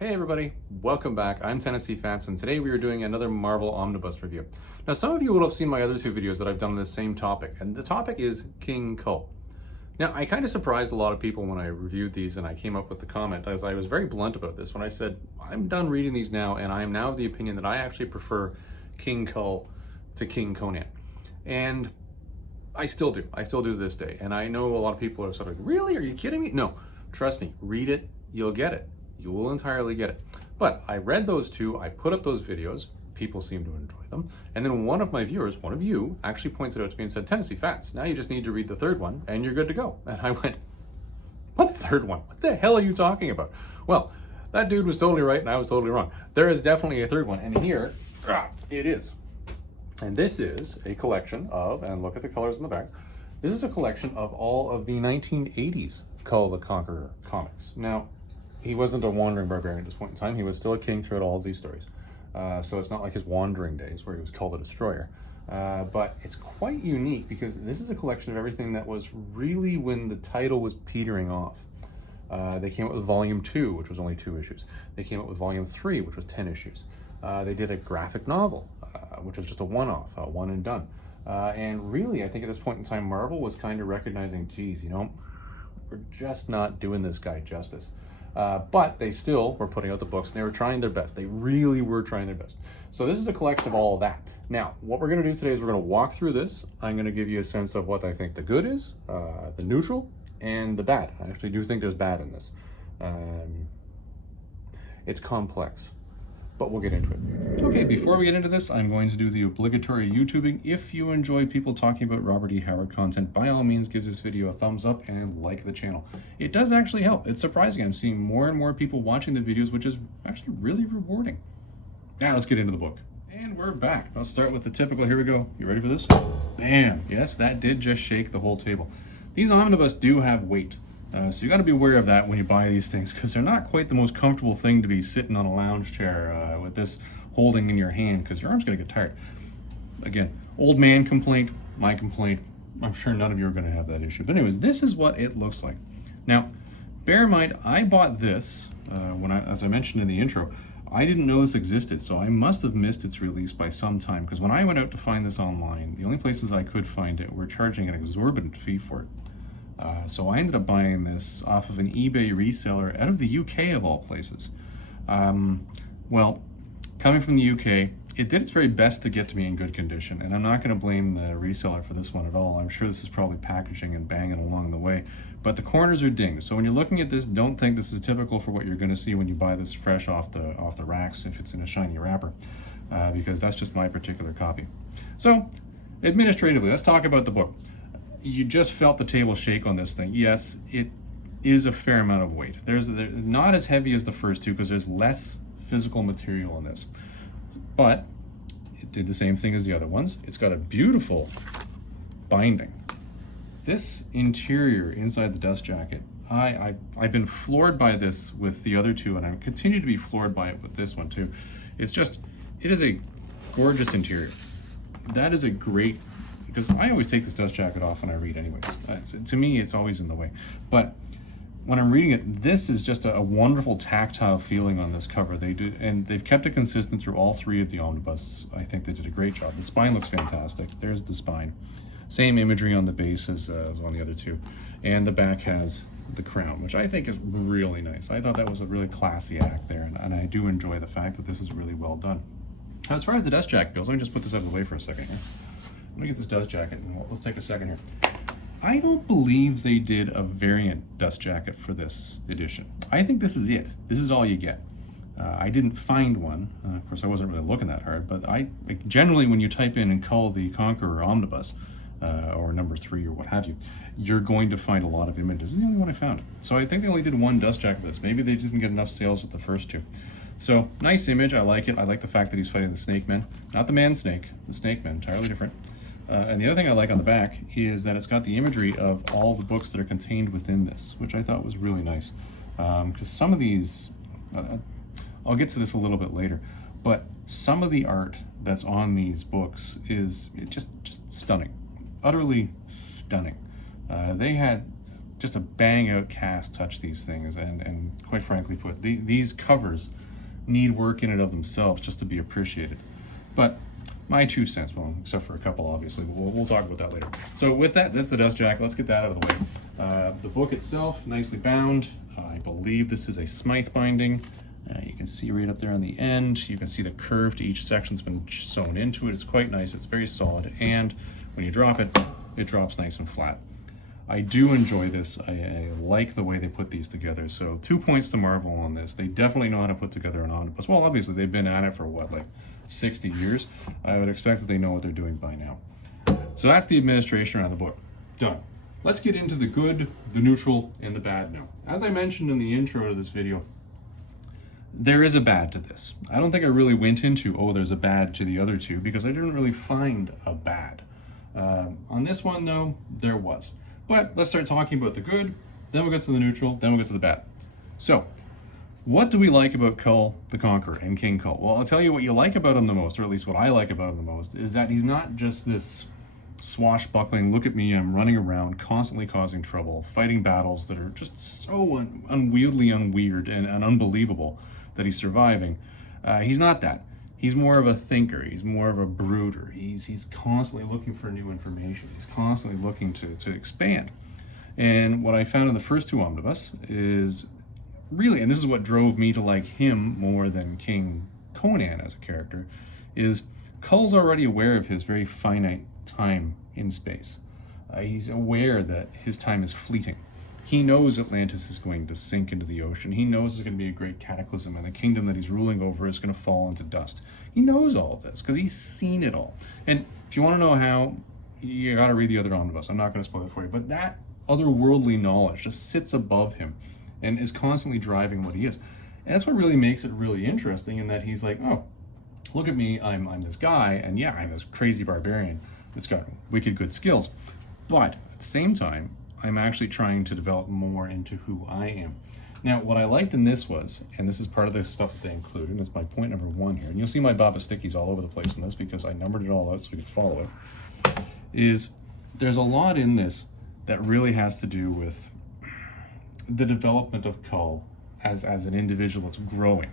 Hey everybody, welcome back. I'm Tennessee Fats, and today we are doing another Marvel Omnibus review. Now, some of you will have seen my other two videos that I've done on this same topic, and the topic is King Kull. Now, I kind of surprised a lot of people when I reviewed these and I came up with the comment, as I was very blunt about this when I said, I'm done reading these now, and I am now of the opinion that I actually prefer King Kull to King Conan. And I still do. I still do to this day. And I know a lot of people are sort of, really? Are you kidding me? No, trust me, read it, you'll get it. You will entirely get it. But I read those two, I put up those videos, people seem to enjoy them, and then one of my viewers, one of you, actually pointed out to me and said, Tennessee Fats, now you just need to read the third one and you're good to go. And I went, what third one? What the hell are you talking about? Well, that dude was totally right and I was totally wrong. There is definitely a third one, and here it is. And this is a collection of, and look at the colors in the back, this is a collection of all of the 1980s Kull the Conqueror comics. Now, he wasn't a wandering barbarian at this point in time. He was still a king throughout all of these stories. So it's not like his wandering days where he was called a destroyer. But it's quite unique because this is a collection of everything that was really when the title was petering off. They came up with Volume 2, which was only 2 issues. They came up with Volume 3, which was 10 issues. They did a graphic novel, which was just a one-off, one and done. And really, I think at this point in time, Marvel was kind of recognizing, geez, you know, we're just not doing this guy justice. But they still were putting out the books and they were trying their best. They really were trying their best. So this is a collection of all of that. Now, what we're going to do today is we're going to walk through this. I'm going to give you a sense of what I think the good is, the neutral, and the bad. I actually do think there's bad in this. It's complex, but we'll get into it. Okay, before we get into this, I'm going to do the obligatory YouTubing. If you enjoy people talking about Robert E. Howard content, by all means, give this video a thumbs up and like the channel. It does actually help. It's surprising. I'm seeing more and more people watching the videos, which is actually really rewarding. Now let's get into the book. And we're back. I'll start with the typical, here we go. You ready for this? Bam! Yes, that did just shake the whole table. These omnibus do have weight. So you got to be aware of that when you buy these things, because they're not quite the most comfortable thing to be sitting on a lounge chair with this holding in your hand, because your arm's going to get tired. Again, old man complaint, my complaint. I'm sure none of you are going to have that issue. But anyways, this is what it looks like. Now, bear in mind, I bought this as I mentioned in the intro. I didn't know this existed, so I must have missed its release by some time, because when I went out to find this online, the only places I could find it were charging an exorbitant fee for it. So I ended up buying this off of an eBay reseller out of the UK of all places. Well, coming from the UK, it did its very best to get to me in good condition, and I'm not going to blame the reseller for this one at all. I'm sure this is probably packaging and banging along the way, but the corners are dinged. So when you're looking at this, don't think this is typical for what you're going to see when you buy this fresh off the racks if it's in a shiny wrapper, because that's just my particular copy. So administratively, let's talk about the book. You just felt the table shake on this thing. Yes, it is a fair amount of weight. They're not as heavy as the first two because there's less physical material in this. But it did the same thing as the other ones. It's got a beautiful binding. This interior inside the dust jacket, I've been floored by this with the other two, and I continue to be floored by it with this one too. It is a gorgeous interior. That is a great, because I always take this dust jacket off when I read anyways. To me, it's always in the way. But when I'm reading it, this is just a wonderful tactile feeling on this cover. And they've kept it consistent through all 3 of the omnibus. I think they did a great job. The spine looks fantastic. There's the spine. Same imagery on the base as on the other 2. And the back has the crown, which I think is really nice. I thought that was a really classy act there, and I do enjoy the fact that this is really well done. Now, as far as the dust jacket goes, let me just put this out of the way for a second here. Let me get this dust jacket, and let's take a second here. I don't believe they did a variant dust jacket for this edition. I think this is it. This is all you get. I didn't find one. Of course, I wasn't really looking that hard, but generally when you type in Kull the Conqueror Omnibus, or number 3 or what have you, you're going to find a lot of images. This is the only one I found. So I think they only did one dust jacket with this. Maybe they didn't get enough sales with the first 2. So nice image, I like it. I like the fact that he's fighting the snake men. Not the man snake, the snake men, entirely different. And the other thing I like on the back is that it's got the imagery of all the books that are contained within this, which I thought was really nice. Because some of these, I'll get to this a little bit later, but some of the art that's on these books is just stunning, utterly stunning. They had just a bang out cast touch these things, and quite frankly put, these covers need work in and of themselves just to be appreciated. But my 2 cents, well, except for a couple, obviously, but we'll talk about that later. So with that, that's the dust jacket. Let's get that out of the way. The book itself, nicely bound. I believe this is a Smythe binding. You can see right up there on the end, you can see the curve to each section's been sewn into it. It's quite nice, it's very solid, and when you drop it, it drops nice and flat. I do enjoy this. I like the way they put these together. So 2 points to Marvel on this. They definitely know how to put together an omnibus. Well, obviously they've been at it for what, like 60 years? I would expect that they know what they're doing by now. So that's the administration around the book. Done. Let's get into the good, the neutral, and the bad now. As I mentioned in the intro to this video, there is a bad to this. I don't think I really went into, oh, there's a bad to the other two, because I didn't really find a bad. On this one, though, there was. But let's start talking about the good, then we'll get to the neutral, then we'll get to the bad. So, what do we like about Kull the Conqueror and King Kull? Well, I'll tell you what you like about him the most, or at least what I like about him the most, is that he's not just this swashbuckling, look at me, I'm running around, constantly causing trouble, fighting battles that are just so unwieldy, unweird, and unbelievable that he's surviving. He's not that. He's more of a thinker. He's more of a brooder. He's constantly looking for new information. He's constantly looking to expand. And what I found in the first 2 omnibus is really, and this is what drove me to like him more than King Conan as a character, is Kull's already aware of his very finite time in space. He's aware that his time is fleeting. He knows Atlantis is going to sink into the ocean. He knows there's going to be a great cataclysm and the kingdom that he's ruling over is going to fall into dust. He knows all of this because he's seen it all. And if you want to know how, you got to read the other omnibus. I'm not going to spoil it for you, but that otherworldly knowledge just sits above him and is constantly driving what he is. And that's what really makes it really interesting, in that he's like, oh, look at me, I'm this guy, and yeah, I'm this crazy barbarian that's got wicked good skills. But at the same time, I'm actually trying to develop more into who I am. Now, what I liked in this was, and this is part of the stuff that they include, and it's my point number 1 here, and you'll see my Baba Stickies all over the place in this because I numbered it all out so we could follow it, is there's a lot in this that really has to do with the development of Kull as an individual that's growing.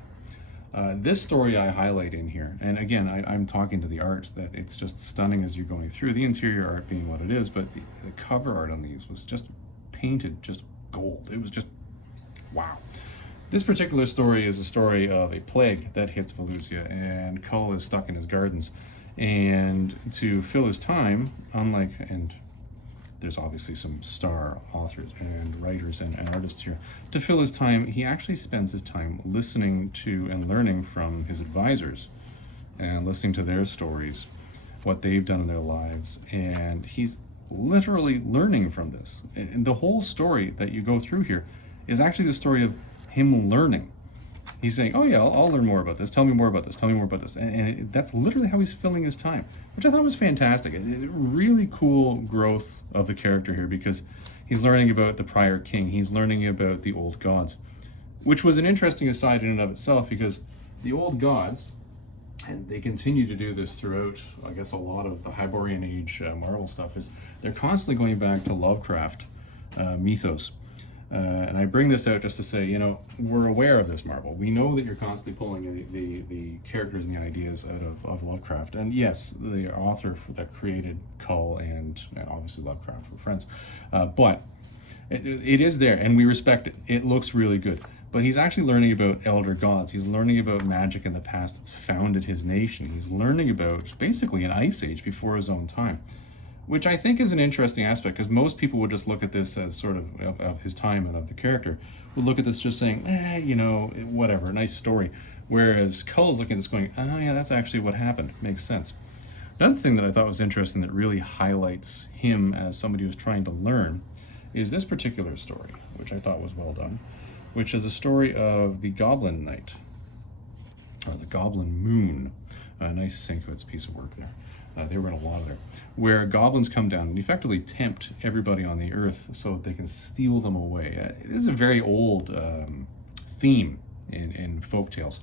This story I highlight in here, and again, I'm talking to the art, that it's just stunning as you're going through, the interior art being what it is, but the cover art on these was just painted just gold. It was just, wow. This particular story is a story of a plague that hits Valusia, and Kull is stuck in his gardens, and to fill his time, and there's obviously some star authors and writers and artists here. To fill his time, he actually spends his time listening to and learning from his advisors and listening to their stories, what they've done in their lives. And he's literally learning from this. And the whole story that you go through here is actually the story of him learning. He's saying, oh yeah, I'll learn more about this. Tell me more about this. Tell me more about this. And that's literally how he's filling his time, which I thought was fantastic. Really cool growth of the character here, because he's learning about the prior king. He's learning about the old gods, which was an interesting aside in and of itself, because the old gods, and they continue to do this throughout, I guess, a lot of the Hyborian Age Marvel stuff, is they're constantly going back to Lovecraft mythos. And I bring this out just to say, you know, we're aware of this, Marvel. We know that you're constantly pulling the characters and the ideas out of Lovecraft. And yes, the author that created Kull and obviously Lovecraft were friends. But it is there, and we respect it. It looks really good. But he's actually learning about elder gods. He's learning about magic in the past that's founded his nation. He's learning about basically an ice age before his own time, which I think is an interesting aspect, because most people would just look at this as sort of his time and of the character, would look at this just saying, you know, whatever, nice story. Whereas Kull's looking at this going, oh yeah, that's actually what happened. Makes sense. Another thing that I thought was interesting that really highlights him as somebody who's trying to learn is this particular story, which I thought was well done, which is a story of the Goblin Knight, or the Goblin Moon. A nice Sienkiewicz piece of work there. They were in a lot of there, where goblins come down and effectively tempt everybody on the earth so that they can steal them away. This is a very old theme in folktales,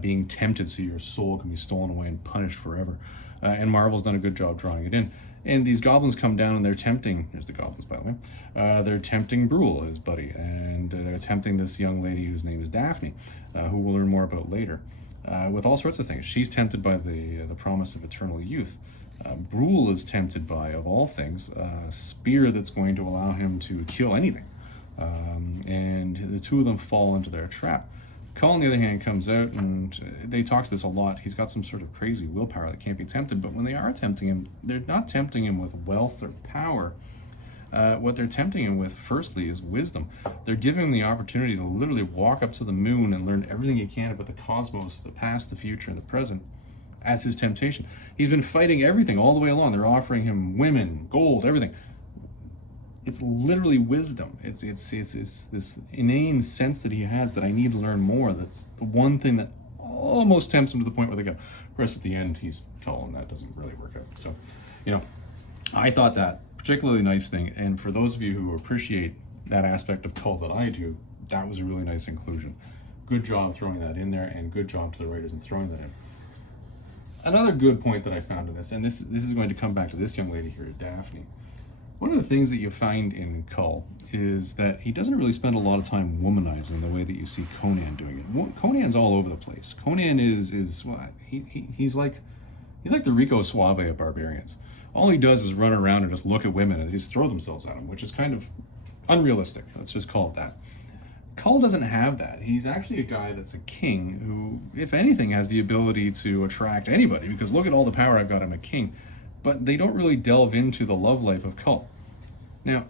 being tempted so your soul can be stolen away and punished forever. And Marvel's done a good job drawing it in. And these goblins come down and they're tempting, there's the goblins by the way, they're tempting Brule, his buddy, and they're tempting this young lady whose name is Daphne, who we'll learn more about later, with all sorts of things. She's tempted by the promise of eternal youth. Brule is tempted by, of all things, a spear that's going to allow him to kill anything. And the two of them fall into their trap. Kull, on the other hand, comes out, and they talk to this a lot. He's got some sort of crazy willpower that can't be tempted, but when they are tempting him, they're not tempting him with wealth or power. What they're tempting him with, firstly, is wisdom. They're giving him the opportunity to literally walk up to the moon and learn everything he can about the cosmos, the past, the future, and the present, as his temptation. He's been fighting everything all the way along. They're offering him women, gold, everything. It's literally wisdom. It's this inane sense that he has that I need to learn more. That's the one thing that almost tempts him to the point where they go. Of course, at the end, he's Kull, and that doesn't really work out. So, I thought that particularly nice thing. And for those of you who appreciate that aspect of Kull that I do, that was a really nice inclusion. Good job throwing that in there, and good job to the writers in throwing that in. Another good point that I found in this, and this is going to come back to this young lady here, Daphne. One of the things that you find in Kull is that he doesn't really spend a lot of time womanizing the way that you see Conan doing it. Conan's all over the place. Conan is well, he's like the Rico Suave of barbarians. All he does is run around and just look at women and just throw themselves at him, which is kind of unrealistic. Let's just call it that. Kull doesn't have that. He's actually a guy that's a king who, if anything, has the ability to attract anybody, because look at all the power I've got, I'm a king. But they don't really delve into the love life of Kull. Now,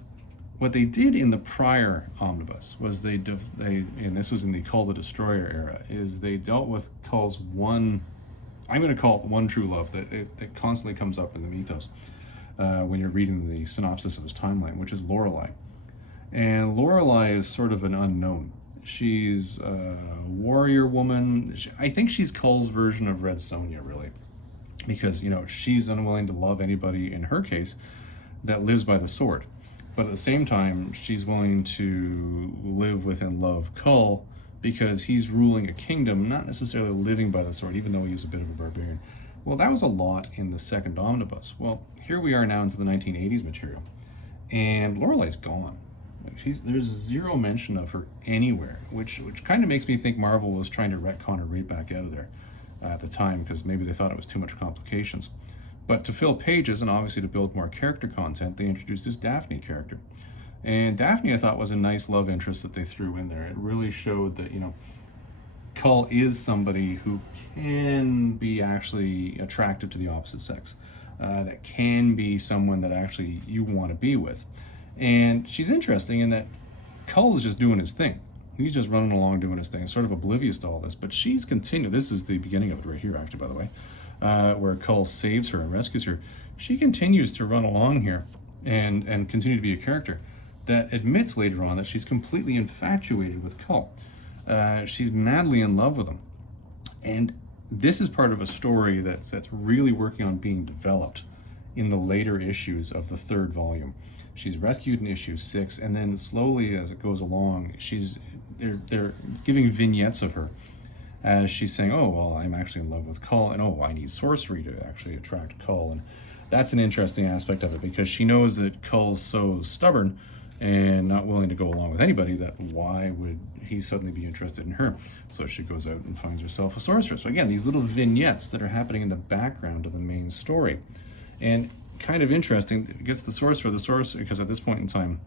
what they did in the prior omnibus was and this was in the Kull the Destroyer era, is they dealt with Kull's one, I'm going to call it one true love that constantly comes up in the mythos when you're reading the synopsis of his timeline, which is Lorelei. And Lorelei is sort of an unknown. She's a warrior woman. I think she's Kull's version of Red Sonja, really. Because, she's unwilling to love anybody, in her case, that lives by the sword. But at the same time, she's willing to live with and love Kull because he's ruling a kingdom, not necessarily living by the sword, even though he's a bit of a barbarian. Well, that was a lot in the second omnibus. Well, here we are now into the 1980s material, and Lorelei's gone. There's zero mention of her anywhere, which kind of makes me think Marvel was trying to retcon her right back out of there at the time, because maybe they thought it was too much complications. But to fill pages, and obviously to build more character content, they introduced this Daphne character. And Daphne, I thought, was a nice love interest that they threw in there. It really showed that, Kull is somebody who can be actually attracted to the opposite sex. That can be someone that actually you want to be with. And she's interesting in that Kull is just doing his thing. He's just running along doing his thing, sort of oblivious to all this. But she's continued. This is the beginning of it right here, actually, by the way, where Kull saves her and rescues her. She continues to run along here and continue to be a character that admits later on that she's completely infatuated with Kull. She's madly in love with him. And this is part of a story that's really working on being developed in the later issues of the third volume. She's rescued in issue 6, and then slowly as it goes along, they're giving vignettes of her as she's saying, oh, well, I'm actually in love with Kull, and oh, I need sorcery to actually attract Kull. And that's an interesting aspect of it, because she knows that Kull's so stubborn and not willing to go along with anybody, that why would he suddenly be interested in her? So she goes out and finds herself a sorceress. So again, these little vignettes that are happening in the background of the main story. And kind of interesting, it gets the sorcerer, because at this point in time,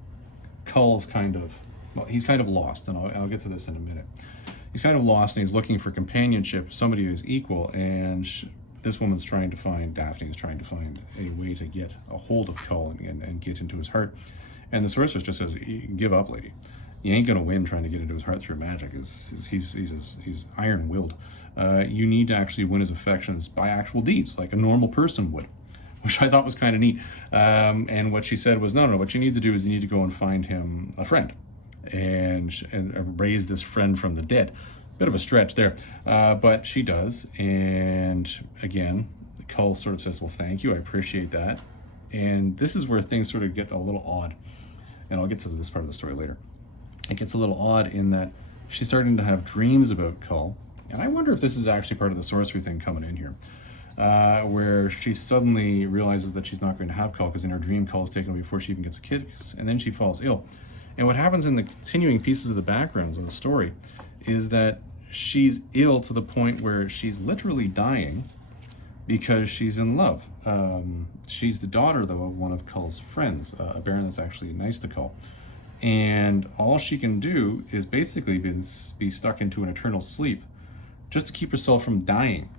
Kull's he's kind of lost, and I'll get to this in a minute. He's kind of lost, and he's looking for companionship, somebody who's equal, and this woman's trying to find, Daphne is trying to find a way to get a hold of Kull and get into his heart. And the sorceress just says, give up, lady. You ain't gonna win trying to get into his heart through magic. He's iron-willed. You need to actually win his affections by actual deeds, like a normal person would, which I thought was kind of neat. And what she said was, no, what you need to do is you need to go and find him a friend and raise this friend from the dead. Bit of a stretch there, but she does. And again, Kull sort of says, well, thank you, I appreciate that. And this is where things sort of get a little odd. And I'll get to this part of the story later. It gets a little odd in that she's starting to have dreams about Kull. And I wonder if this is actually part of the sorcery thing coming in here. where she suddenly realizes that she's not going to have Kull because in her dream Kull is taken away before she even gets a kiss, and then she falls ill. And what happens in the continuing pieces of the backgrounds of the story is that she's ill to the point where she's literally dying because she's in love. She's the daughter, though, of one of Kull's friends, a baron that's actually nice to Kull. And all she can do is basically be stuck into an eternal sleep just to keep herself from dying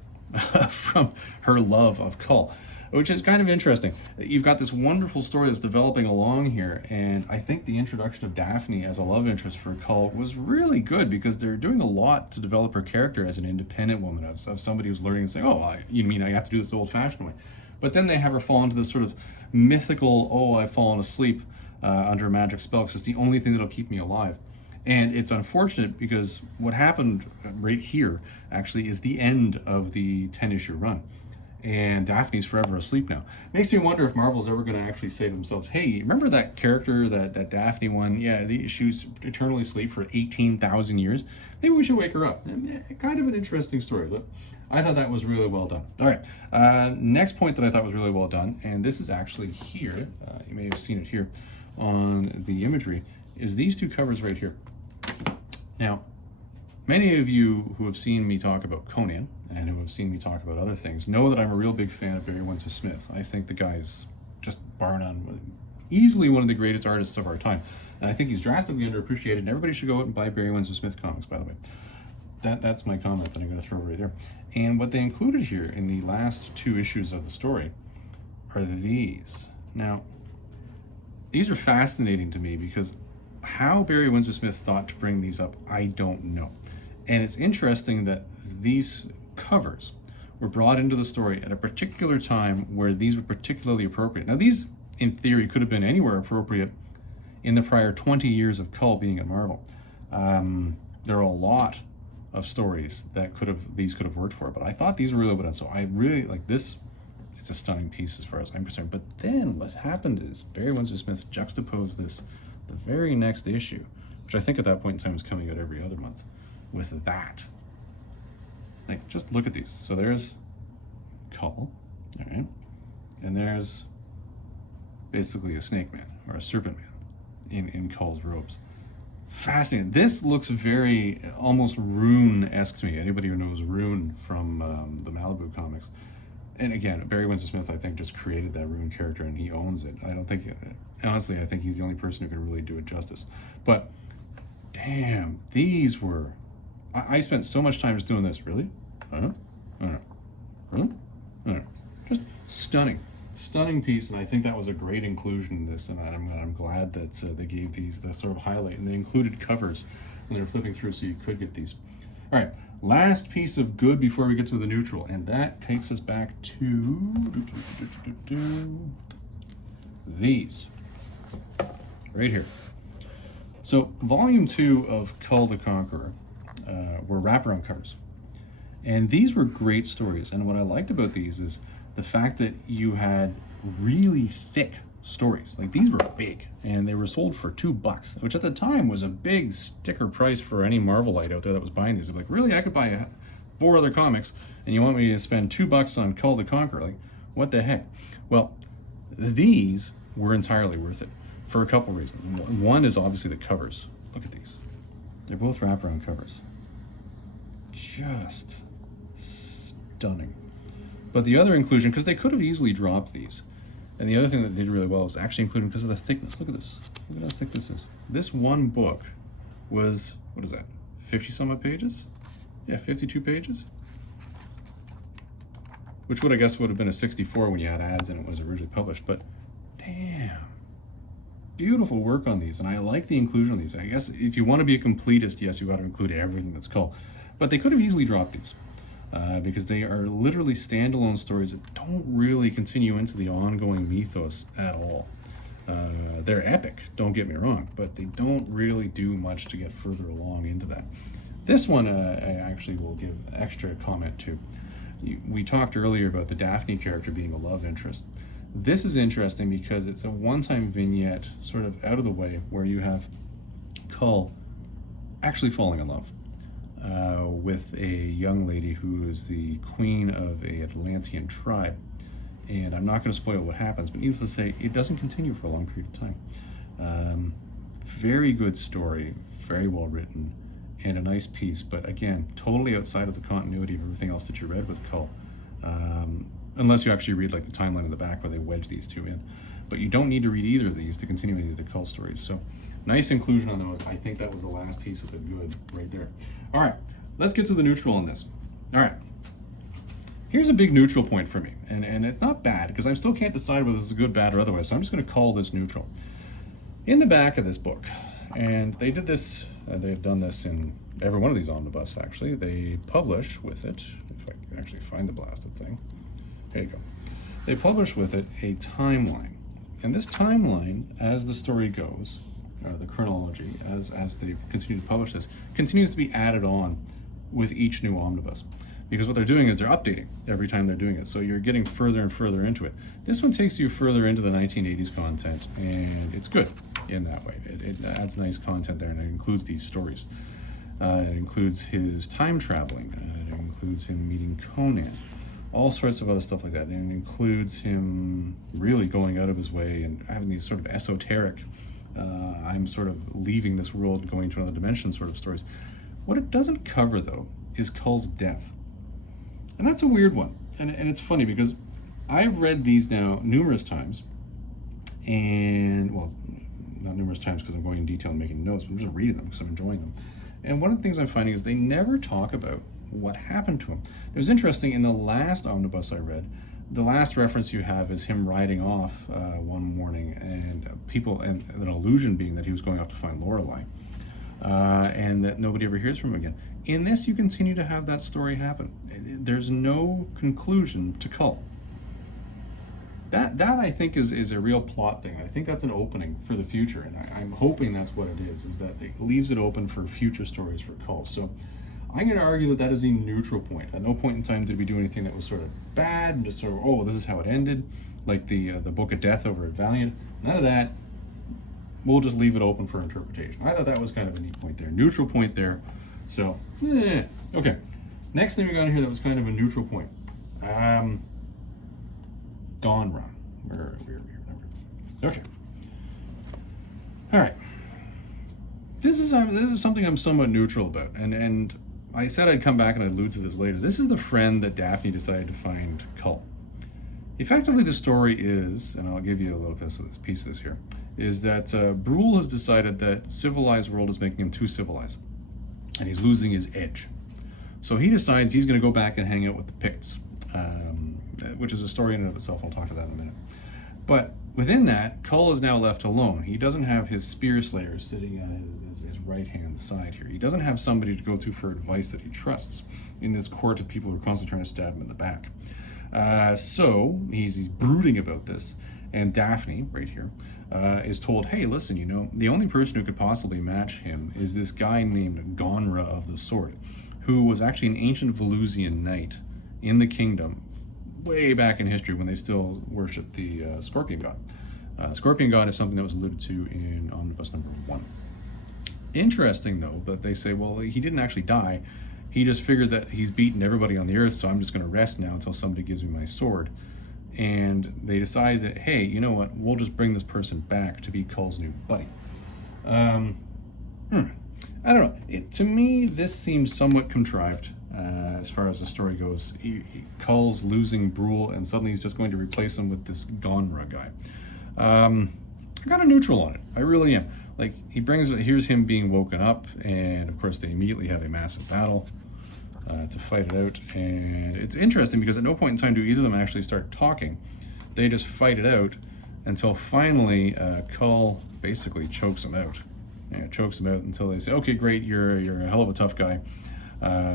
from her love of Kull, which is kind of interesting. You've got this wonderful story that's developing along here, and I think the introduction of Daphne as a love interest for Kull was really good because they're doing a lot to develop her character as an independent woman, of somebody who's learning and saying, oh, you mean I have to do this the old-fashioned way. But then they have her fall into this sort of mythical, oh, I've fallen asleep under a magic spell because it's the only thing that'll keep me alive. And it's unfortunate because what happened right here actually is the end of the 10-issue run. And Daphne's forever asleep now. Makes me wonder if Marvel's ever going to actually say to themselves, hey, remember that character, that Daphne one? Yeah, she was eternally asleep for 18,000 years. Maybe we should wake her up. Kind of an interesting story, but I thought that was really well done. All right, next point that I thought was really well done, and this is actually here, you may have seen it here on the imagery, is these two covers right here. Now, many of you who have seen me talk about Conan and who have seen me talk about other things know that I'm a real big fan of Barry Windsor-Smith. I think the guy's just bar none, easily one of the greatest artists of our time. And I think he's drastically underappreciated, and everybody should go out and buy Barry Windsor-Smith comics, by the way. That's my comment that I'm going to throw right there. And what they included here in the last 2 issues of the story are these. Now, these are fascinating to me because how Barry Windsor-Smith thought to bring these up, I don't know. And it's interesting that these covers were brought into the story at a particular time where these were particularly appropriate. Now, these, in theory, could have been anywhere appropriate in the prior 20 years of Kull being at Marvel. There are a lot of stories that these could have worked for, but I thought these were really well done. So I really like this. It's a stunning piece as far as I'm concerned. But then what happened is Barry Windsor-Smith juxtaposed this the very next issue, which I think at that point in time was coming out every other month, with that. Like, just look at these. So there's Kull, all right, and there's basically a snake man or a serpent man in Kull's robes. Fascinating. This looks very almost Rune-esque to me. Anybody who knows Rune from the Malibu comics. And again, Barry Windsor-Smith, I think, just created that Rune character, and he owns it. I don't think, honestly, I think he's the only person who could really do it justice. But, damn, these were, I spent so much time just doing this. Really? I don't know. Really? I don't know. Just stunning. Stunning piece, and I think that was a great inclusion in this, and I'm glad that they gave these the sort of highlight, and they included covers when they were flipping through so you could get these. All right, last piece of good before we get to the neutral, and that takes us back to these right here. So volume 2 of Kull the Conqueror were wraparound covers, and these were great stories. And what I liked about these is the fact that you had really thick stories. Like, these were big, and they were sold for $2, which at the time was a big sticker price for any Marvelite out there that was buying these. They're like, really? I could buy 4 other comics, and you want me to spend $2 on Kull the Conqueror? Like, what the heck? Well, these were entirely worth it for a couple reasons. One is obviously the covers. Look at these. They're both wraparound covers. Just stunning. But the other inclusion, because they could have easily dropped these, and the other thing that they did really well was actually including because of the thickness. Look at this. Look at how thick this is. This one book was, what is that, 50-some odd pages? Yeah, 52 pages? Which would, I guess, would have been a 64 when you had ads and it was originally published. But damn, beautiful work on these, and I like the inclusion of these. I guess if you want to be a completist, yes, you got to include everything that's Kull. But they could have easily dropped these. Because they are literally standalone stories that don't really continue into the ongoing mythos at all. They're epic, don't get me wrong, but they don't really do much to get further along into that. This one I actually will give extra comment to. We talked earlier about the Daphne character being a love interest. This is interesting because it's a one-time vignette, sort of out of the way, where you have Kull actually falling in love. with a young lady who is the queen of a Atlantean tribe. And I'm not going to spoil what happens, but needless to say, it doesn't continue for a long period of time. Very good story, very well written, and a nice piece, but again, totally outside of the continuity of everything else that you read with Kull. Unless you actually read like the timeline in the back where they wedge these two in. But you don't need to read either of these to continue any of the Kull stories. So nice inclusion on those. I think that was the last piece of the good right there. All right, let's get to the neutral on this. All right. Here's a big neutral point for me, and it's not bad because I still can't decide whether this is good, bad, or otherwise, so I'm just going to call this neutral. In the back of this book, and they did this, they've done this in every one of these omnibus actually, they publish with it, if I can actually find the blasted thing, there you go. They publish with it a timeline, and this timeline, as the story goes, the chronology, as they continue to publish this, continues to be added on with each new omnibus. Because what they're doing is they're updating every time they're doing it. So you're getting further and further into it. This one takes you further into the 1980s content, and it's good in that way. It adds nice content there, and it includes these stories. It includes his time traveling. It includes him meeting Conan. All sorts of other stuff like that. And it includes him really going out of his way and having these sort of esoteric, I'm sort of leaving this world, going to another dimension sort of stories. What it doesn't cover, though, is Kull's death. And that's a weird one. And it's funny because I've read these now numerous times, and, well, not numerous times because I'm going in detail and making notes, but I'm just reading them because I'm enjoying them. And one of the things I'm finding is they never talk about what happened to him. It was interesting, in the last omnibus I read, the last reference you have is him riding off one morning, and an illusion being that he was going off to find Lorelei, and that nobody ever hears from him again. In this, you continue to have that story happen. There's no conclusion to Kull. That I think is a real plot thing. I think that's an opening for the future, and I'm hoping that's what it is that it leaves it open for future stories for Kull. So I'm going to argue that is a neutral point. At no point in time did we do anything that was sort of bad and just sort of, oh, this is how it ended, like the Book of Death over at Valiant. None of that. We'll just leave it open for interpretation. I thought that was kind of a neat point there. Neutral point there. So, okay. Next thing we got in here that was kind of a neutral point. Gonra. Where okay. All right. This is something I'm somewhat neutral about, and I said I'd come back and I'd allude to this later. This is the friend that Daphne decided to find Kull. Effectively, the story is, and I'll give you a little piece of this here, is that Brule has decided that civilized world is making him too civilized, and he's losing his edge. So he decides he's going to go back and hang out with the Picts, which is a story in and of itself. I'll talk to that in a minute. But within that, Kull is now left alone. He doesn't have his spear slayer sitting on his right-hand side here. He doesn't have somebody to go to for advice that he trusts in this court of people who are constantly trying to stab him in the back. So he's brooding about this, and Daphne, right here, is told, hey, listen, you know, the only person who could possibly match him is this guy named Gonra of the Sword, who was actually an ancient Velusian knight in the kingdom way back in history when they still worshipped the Scorpion God. Scorpion God is something that was alluded to in Omnibus number 1. Interesting, though, that they say, well, he didn't actually die. He just figured that he's beaten everybody on the earth, so I'm just going to rest now until somebody gives me my sword. And they decide that, hey, you know what, we'll just bring this person back to be Kull's new buddy. I don't know. To me, this seems somewhat contrived as far as the story goes. Kull's losing Brule, and suddenly he's just going to replace him with this Gonra guy. I got a neutral on it. I really am. Like, here's him being woken up, and of course they immediately have a massive battle to fight it out. And it's interesting because at no point in time do either of them actually start talking. They just fight it out until finally Kull basically chokes him out. Chokes him out until they say, okay, great, you're a hell of a tough guy.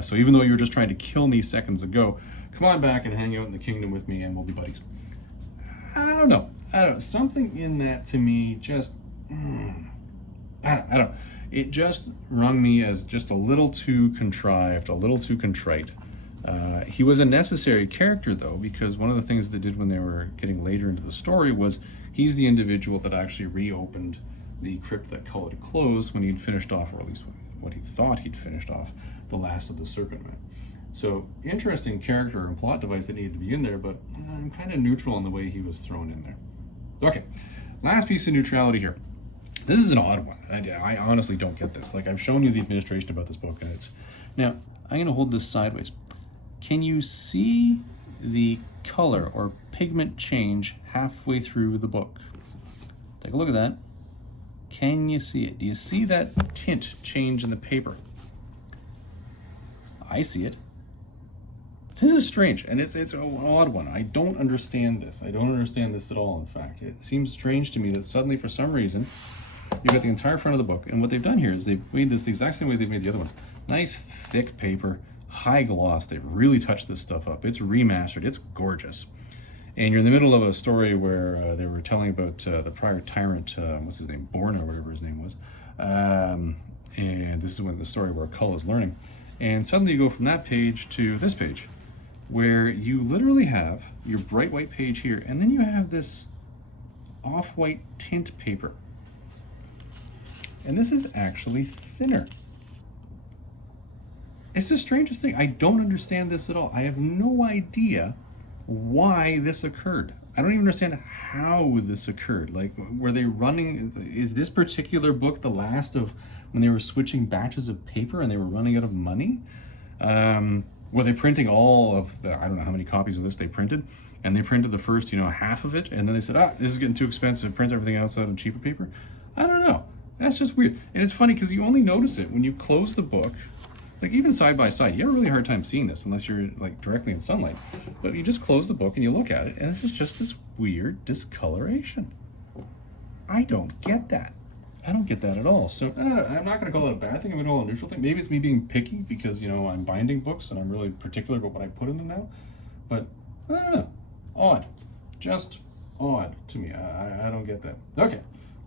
So even though you were just trying to kill me seconds ago, come on back and hang out in the kingdom with me and we'll be buddies. I don't know. Something in that to me just, I don't know. It just rung me as just a little too contrived, a little too contrite. He was a necessary character, though, because one of the things they did when they were getting later into the story was he's the individual that actually reopened the crypt that Kull had closed when he'd finished off, or at least what he thought he'd finished off the last of the Serpent Men. So interesting character and plot device that needed to be in there, but I'm kind of neutral on the way he was thrown in there. Okay, last piece of neutrality here. This is an odd one. I honestly don't get this. Like, I've shown you the administration about this book, and it's... Now, I'm going to hold this sideways. Can you see the color or pigment change halfway through the book? Take a look at that. Can you see it? Do you see that tint change in the paper? I see it. This is strange, and it's an odd one. I don't understand this. I don't understand this at all, in fact. It seems strange to me that suddenly, for some reason, you've got the entire front of the book, and what they've done here is they've made this the exact same way they've made the other ones. Nice, thick paper, high gloss. They've really touched this stuff up. It's remastered. It's gorgeous. And you're in the middle of a story where they were telling about the prior tyrant, what's his name, Born or whatever his name was. And this is when the story where Kull is learning. And suddenly you go from that page to this page, where you literally have your bright white page here, and then you have this off-white tint paper. And this is actually thinner. It's the strangest thing. I don't understand this at all. I have no idea why this occurred. I don't even understand how this occurred. Like, were they running, is this particular book the last of when they were switching batches of paper and they were running out of money? Were they printing all of the, I don't know how many copies of this they printed, and they printed the first, half of it, and then they said, this is getting too expensive, print everything else out on cheaper paper? I don't know. That's just weird. And it's funny because you only notice it when you close the book. Like, even side by side, you have a really hard time seeing this unless you're like directly in sunlight. But you just close the book and you look at it, and it's just this weird discoloration. I don't get that. I don't get that at all. So I'm not going to call it a bad thing. I'm going to call it a neutral thing. Maybe it's me being picky because, I'm binding books and I'm really particular about what I put in them now. But I don't know. Odd. Just odd to me. I don't get that. Okay.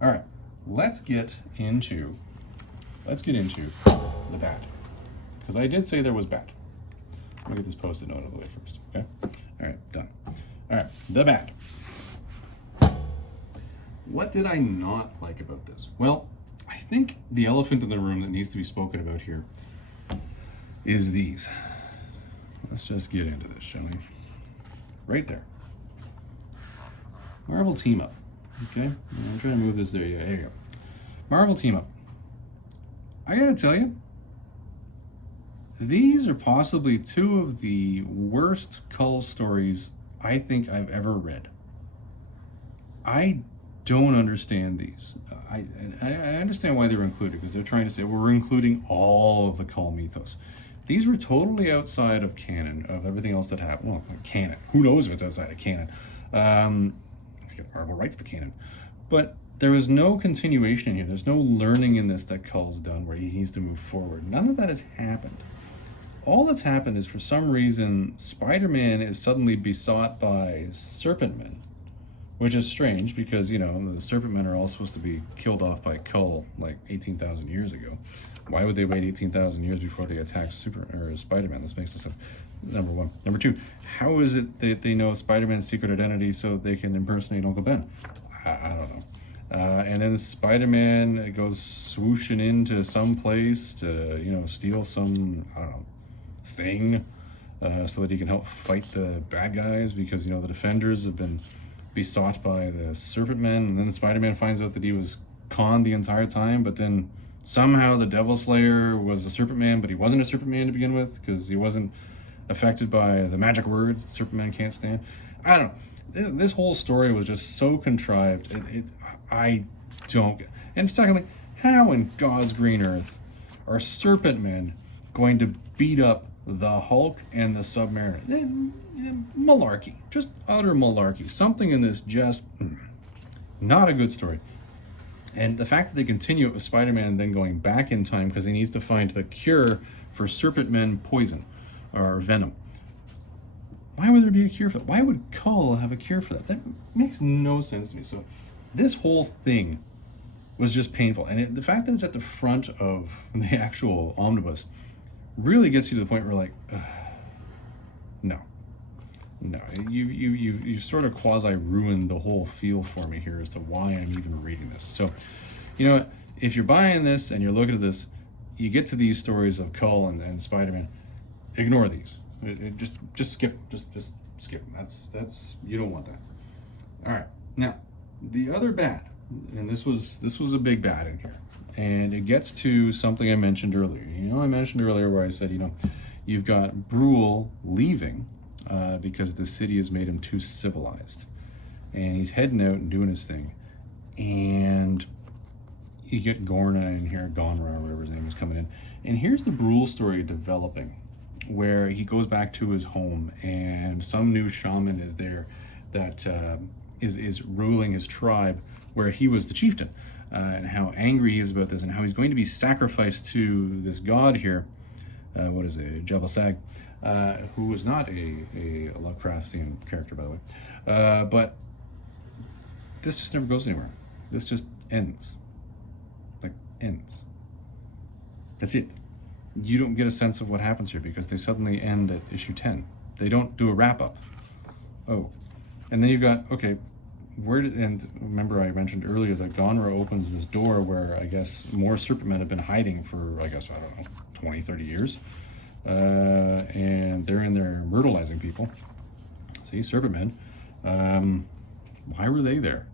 All right. Let's get into the bad. Because I did say there was bad. Let me get this post-it note out of the way first. Okay? All right. Done. All right. The bad. What did I not like about this? Well, I think the elephant in the room that needs to be spoken about here is these. Let's just get into this, shall we? Right there. Marvel Team Up. Okay? I'm trying to move this there. Yeah, there you go. Marvel Team Up. I gotta tell you, these are possibly two of the worst Kull stories I think I've ever read. I don't understand these. I understand why they were included, because they're trying to say, well, we're including all of the Kull mythos. These were totally outside of canon, of everything else that happened. Well, canon. Who knows if it's outside of canon? Marvel writes the canon. But there was no continuation in here. There's no learning in this that Kull's done where he needs to move forward. None of that has happened. All that's happened is, for some reason, Spider-Man is suddenly besought by Serpent Men, which is strange because, the Serpent Men are all supposed to be killed off by Kull like 18,000 years ago. Why would they wait 18,000 years before they attack Spider-Man? This makes no sense. Number one. Number two, how is it that they know Spider-Man's secret identity so they can impersonate Uncle Ben? I don't know. And then Spider-Man goes swooshing into some place to, steal some, I don't know, thing so that he can help fight the bad guys because, the Defenders have been besought by the Serpent Men, and then Spider-Man finds out that he was conned the entire time, but then somehow the Devil Slayer was a Serpent Man, but he wasn't a Serpent Man to begin with because he wasn't affected by the magic words that Serpent Man can't stand. I don't know. This whole story was just so contrived. I don't get. And secondly, how in God's green earth are Serpent Men going to beat up the Hulk and the Submariner? Malarkey. Just utter malarkey. Something in this just not a good story. And the fact that they continue it with Spider-Man then going back in time because he needs to find the cure for Serpent Men poison or venom. Why would there be a cure for that? Why would Kull have a cure for that? That makes no sense to me. So this whole thing was just painful. And the fact that it's at the front of the actual omnibus really gets you to the point where, like, no. You sort of quasi-ruined the whole feel for me here as to why I'm even reading this. So, if you're buying this and you're looking at this, you get to these stories of Kull and Spider-Man, ignore these. Just skip. Just skip. That's you don't want that. All right. Now, the other bad, and this was a big bad in here, and it gets to something I mentioned earlier. I mentioned earlier where I said, you've got Brule leaving because the city has made him too civilized, and he's heading out and doing his thing, and you get Gorna in here, Gonra, whatever his name is, coming in, and here's the Brule story developing, where he goes back to his home, and some new shaman is there that is ruling his tribe, where he was the chieftain, and how angry he is about this, and how he's going to be sacrificed to this god here. What is it, Javasag, who was not a Lovecraftian character, by the way. But this just never goes anywhere. This just ends. Like, ends. That's it. You don't get a sense of what happens here because they suddenly end at issue 10. They don't do a wrap-up. Oh. And then you've got, okay, and remember I mentioned earlier that Gonra opens this door where I guess more Serpentmen have been hiding for, I guess, I don't know, 20, 30 years. And they're in there myrtleizing people. See, Serpentmen. Why were they there?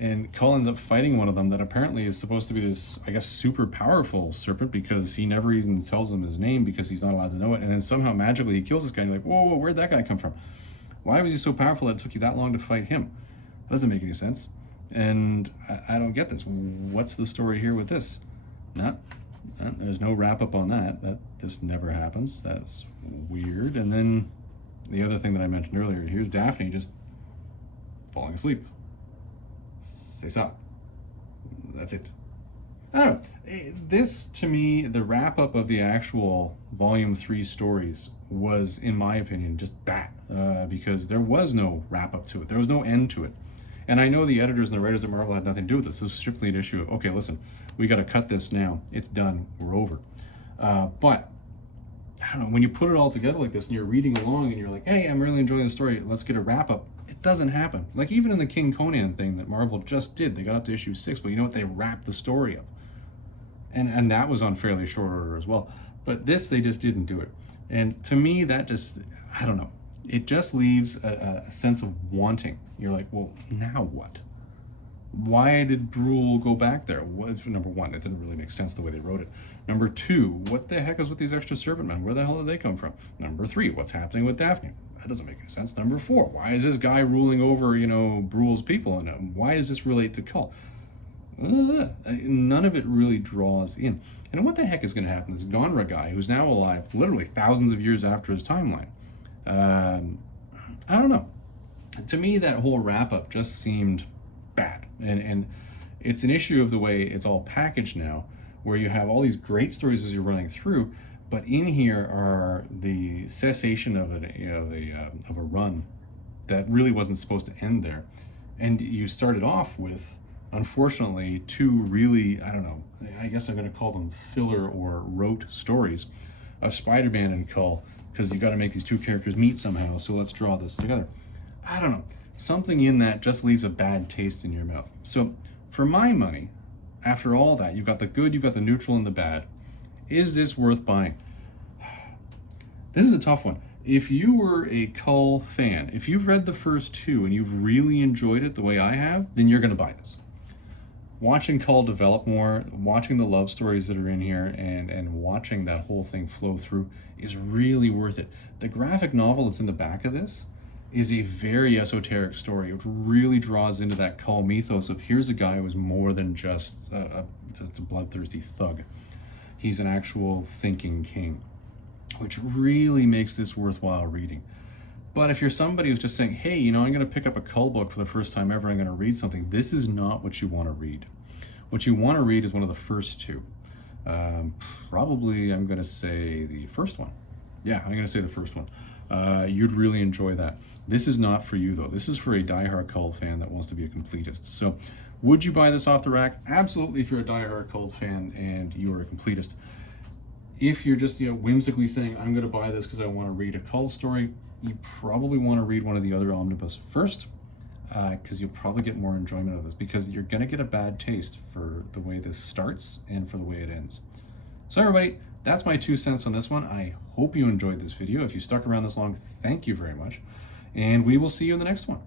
And Kull ends up fighting one of them that apparently is supposed to be this, I guess, super powerful serpent, because he never even tells him his name because he's not allowed to know it. And then somehow magically he kills this guy and you're like, whoa, where'd that guy come from? Why was he so powerful that it took you that long to fight him? That doesn't make any sense. And I don't get this. What's the story here with this? There's no wrap up on that. That just never happens. That's weird. And then the other thing that I mentioned earlier, here's Daphne just falling asleep. Say so. That's it. I don't know. This, to me, the wrap up of the actual Volume 3 stories was, in my opinion, just bad. Because there was no wrap up to it. There was no end to it. And I know the editors and the writers at Marvel had nothing to do with this. This was strictly an issue of, okay, listen, we got to cut this now. It's done. We're over. But, I don't know, when you put it all together like this and you're reading along and you're like, hey, I'm really enjoying the story, let's get a wrap up. It doesn't happen. Like, even in the King Conan thing that Marvel just did, they got up to issue 6, but you know what? They wrapped the story up. And that was on fairly short order as well. But this, they just didn't do it. And to me, that just, I don't know. It just leaves a sense of wanting. You're like, well, now what? Why did Brule go back there? Number one, it didn't really make sense the way they wrote it. Number two, what the heck is with these extra Serpentmen? Where the hell did they come from? Number three, what's happening with Daphne? That doesn't make any sense. Number four, why is this guy ruling over, Brule's people? And why does this relate to Kull? None of it really draws in. And what the heck is going to happen? This Gonra guy, who's now alive literally thousands of years after his timeline. I don't know. To me, that whole wrap-up just seemed bad. And it's an issue of the way it's all packaged now, where you have all these great stories as you're running through, but in here are the cessation of a run that really wasn't supposed to end there. And you started off with, unfortunately, two really, I don't know, I guess I'm going to call them filler or rote stories of Spider-Man and Kull, because you got to make these two characters meet somehow, so let's draw this together. I don't know. Something in that just leaves a bad taste in your mouth. So, for my money, after all that, you've got the good, you've got the neutral, and the bad. Is this worth buying? This is a tough one. If you were a Kull fan, if you've read the first two and you've really enjoyed it the way I have, then you're going to buy this. Watching Kull develop more, watching the love stories that are in here, and watching that whole thing flow through is really worth it. The graphic novel that's in the back of this is a very esoteric story, which really draws into that Kull mythos of here's a guy who was more than just a bloodthirsty thug. He's an actual thinking king, which really makes this worthwhile reading. But if you're somebody who's just saying, hey, I'm going to pick up a Kull book for the first time ever, I'm going to read something, this is not what you want to read. What you want to read is one of the first two. Probably, I'm going to say the first one. Yeah, I'm going to say the first one. You'd really enjoy that. This is not for you, though. This is for a diehard Kull fan that wants to be a completist. So, would you buy this off the rack? Absolutely, if you're a diehard Kull fan and you are a completist. If you're just whimsically saying, I'm going to buy this because I want to read a Kull story, you probably want to read one of the other omnibus first, because you'll probably get more enjoyment out of this, because you're going to get a bad taste for the way this starts and for the way it ends. So everybody, that's my 2 cents on this one. I hope you enjoyed this video. If you stuck around this long, thank you very much. And we will see you in the next one.